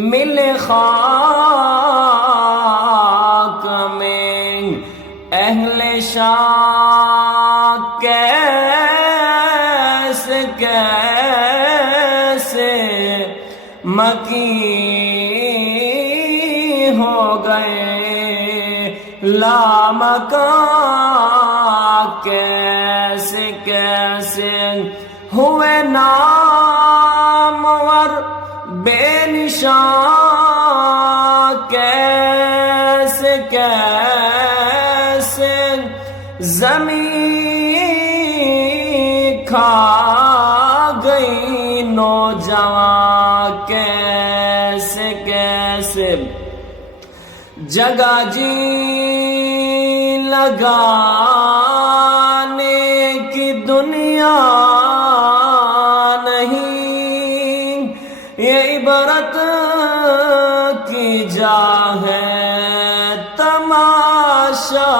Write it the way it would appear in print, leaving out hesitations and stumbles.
ملے خاک میں اہل شاہ کیسے کیسے مکین ہو گئے لامکان کیسے کیسے ہوئے نامور بے نشان کیسے کیسے زمین کھا گئی نوجوان کیسے کیسے جگہ جی لگانے کی دنیا نہیں یہ عبرت کی جا ہے تماشا